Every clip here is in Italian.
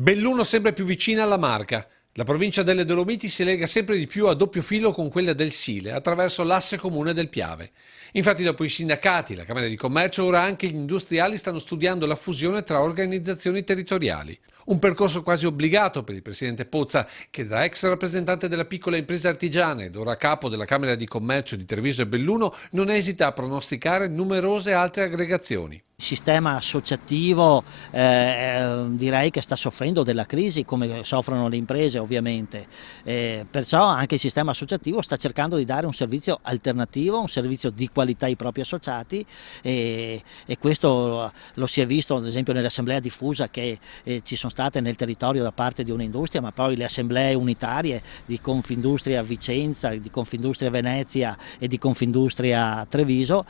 Belluno sempre più vicina alla Marca. La provincia delle Dolomiti si lega sempre di più a doppio filo con quella del Sile attraverso l'asse comune del Piave. Infatti, dopo i sindacati, la Camera di Commercio, ora anche gli industriali stanno studiando la fusione tra organizzazioni territoriali. Un percorso quasi obbligato per il presidente Pozza, che da ex rappresentante della piccola impresa artigiana ed ora capo della Camera di Commercio di Treviso e Belluno, non esita a pronosticare numerose altre aggregazioni. Il sistema associativo direi che sta soffrendo della crisi come soffrono le imprese ovviamente, perciò anche il sistema associativo sta cercando di dare un servizio alternativo, un servizio di qualità ai propri associati e questo lo si è visto ad esempio nell'assemblea diffusa che ci sono state nel territorio da parte di un'industria, ma poi le assemblee unitarie di Confindustria Vicenza, di Confindustria Venezia e di Confindustria Treviso,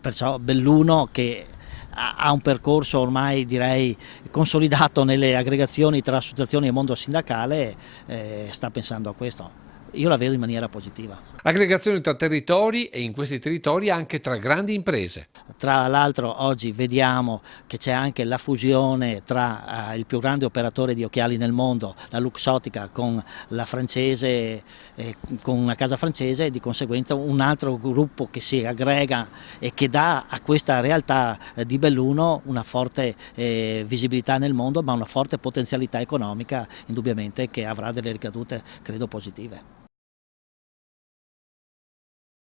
perciò Belluno che ha un percorso ormai direi consolidato nelle aggregazioni tra associazioni e mondo sindacale, sta pensando a questo. Io la vedo in maniera positiva. Aggregazioni tra territori e in questi territori anche tra grandi imprese. Tra l'altro oggi vediamo che c'è anche la fusione tra il più grande operatore di occhiali nel mondo, la Luxottica, con la francese, con una casa francese e di conseguenza un altro gruppo che si aggrega e che dà a questa realtà di Belluno una forte visibilità nel mondo, ma una forte potenzialità economica indubbiamente che avrà delle ricadute credo positive.